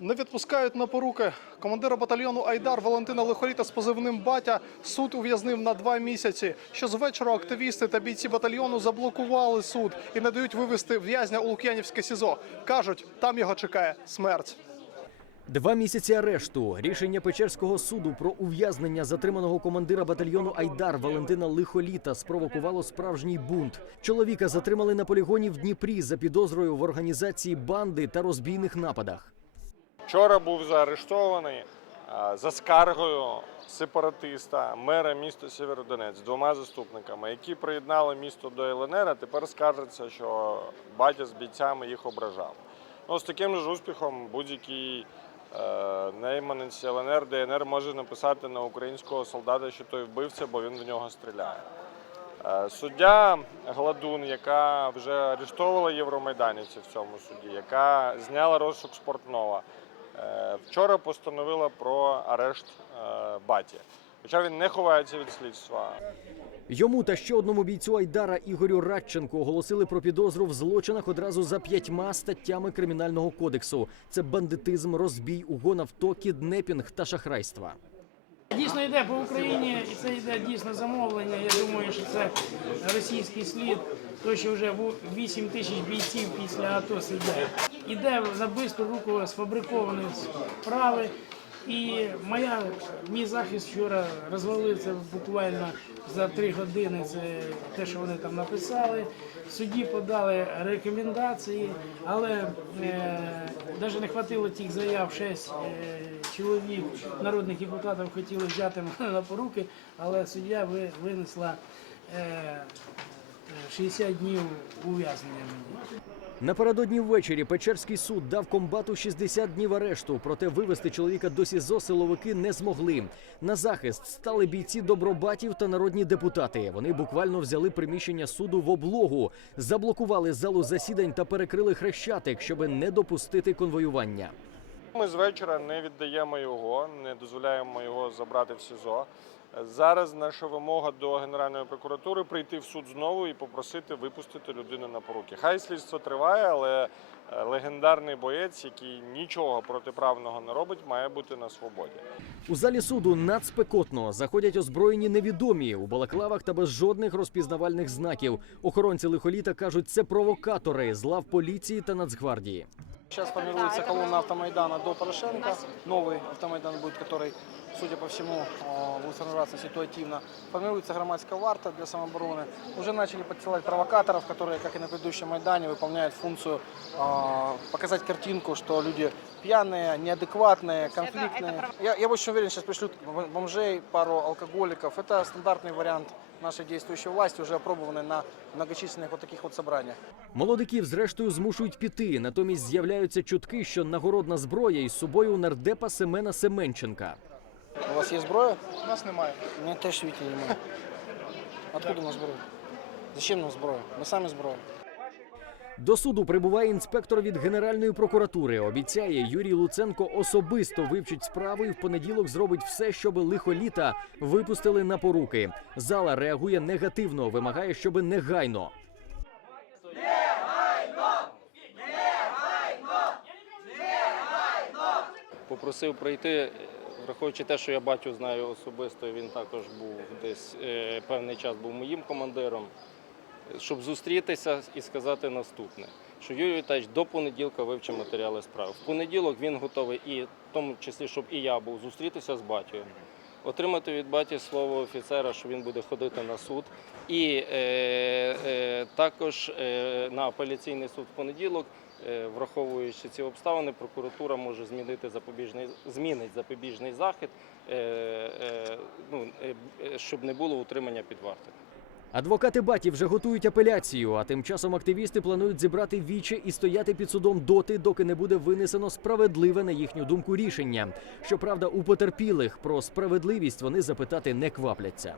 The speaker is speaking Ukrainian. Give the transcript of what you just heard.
Не відпускають на поруки. Командира батальйону Айдар Валентина Лихоліта з позивним Батя суд ув'язнив на два місяці. Що з вечора активісти та бійці батальйону заблокували суд і не дають вивезти в'язня у Лук'янівське СІЗО. Кажуть, там його чекає смерть. Два місяці арешту. Рішення Печерського суду про ув'язнення затриманого командира батальйону Айдар Валентина Лихоліта спровокувало справжній бунт. Чоловіка затримали на полігоні в Дніпрі за підозрою в організації банди та розбійних нападах. Вчора був заарештований за скаргою сепаратиста, мера міста Сєвєродонець двома заступниками, які приєднали місто до ЛНР, а тепер скаржаться, що батя з бійцями їх ображав. Ну, з таким ж успіхом будь-який е, найманець ЛНР, ДНР може написати на українського солдата, що той вбивця, бо він в нього стріляє. Е, Суддя Гладун, яка вже арештовувала євромайданівців в цьому суді, яка зняла розшук Спортнова, вчора постановила про арешт е, баті. Хоча він не ховається від слідства. Йому та ще одному бійцю Айдара Ігорю Радченку оголосили про підозру в злочинах одразу за п'ятьма статтями кримінального кодексу: це бандитизм, розбій, угон авто, кіднепінг та шахрайства. Дійсно йде по Україні, і це йде дійсно замовлення. Я думаю, що це російський слід. То, що вже 8 тисяч бійців після АТО сидять. Іде за бистру руку сфабриковані справи. І моя, мій захист вчора розвалився буквально за три години. Це те, що вони там написали. Судді подали рекомендації, але е, навіть не хватило тих заяв. Шість е, чоловік народних депутатів хотіли взяти мене на поруки, але суддя ви- винесла е, е, 60 днів ув'язнення мені. Напередодні ввечері Печерський суд дав комбату 60 днів арешту. Проте вивести чоловіка до СІЗО силовики не змогли. На захист стали бійці добробатів та народні депутати. Вони буквально взяли приміщення суду в облогу, заблокували залу засідань та перекрили хрещатик, щоб не допустити конвоювання. Ми з вечора не віддаємо його, не дозволяємо його забрати в СІЗО. Зараз наша вимога до Генеральної прокуратури прийти в суд знову і попросити випустити людину на поруки. Хай слідство триває, але е, легендарний боєць, який нічого протиправного не робить, має бути на свободі. У залі суду надспекотно заходять озброєні невідомі у балаклавах та без жодних розпізнавальних знаків. Охоронці лихоліта кажуть, це провокатори з лав поліції та Нацгвардії. Сейчас формируется колонна автомайдана до Порошенко. Новый автомайдан будет, который, судя по всему, э, будет формироваться ситуативно. Формируется громадская варта для самообороны. Уже начали подсылать провокаторов, которые, как и на предыдущем Майдане, выполняют функцию э, показать картинку, что люди пьяные, неадекватные, конфликтные. Я, я очень уверен, сейчас пришлют бом- бомжей, пару алкоголиков. Это стандартный вариант нашей действующей власти, уже опробованный на многочисленных вот таких вот собраниях. Молодиків, зрештою, змушують піти. Натомість з'являються чутки, що нагородна зброя із собою у нардепа Семена Семенченка. У вас є зброя? У нас немає. У мене теж світі немає. Откуда у нас зброя? Зачем нам зброя? Ми самі зброя. До суду прибуває інспектор від Генеральної прокуратури. Обіцяє, Юрій Луценко особисто вивчить справу і в понеділок зробить все, щоб лихоліта випустили на поруки. Зала реагує негативно, вимагає, щоб негайно. попросив прийти, враховуючи те, що я батю знаю особисто, він також був десь е, певний час був моїм командиром, щоб зустрітися і сказати наступне: що Юрій Віталійович до понеділка вивчив матеріали справи. В понеділок він готовий, і в тому числі, щоб і я був зустрітися з батьком. Отримати від баті слово офіцера, що він буде ходити на суд, і е, е, також е, на апеляційний суд в понеділок Е, Враховуючи ці обставини, прокуратура може змінити запобіжний змінить запобіжний захід, е, е, ну, е, е, щоб не було утримання під вартою. Адвокати баті вже готують апеляцію, а тим часом активісти планують зібрати віче і стояти під судом доти, доки не буде винесено справедливе на їхню думку рішення. Щоправда, у потерпілих про справедливість вони запитати не квапляться.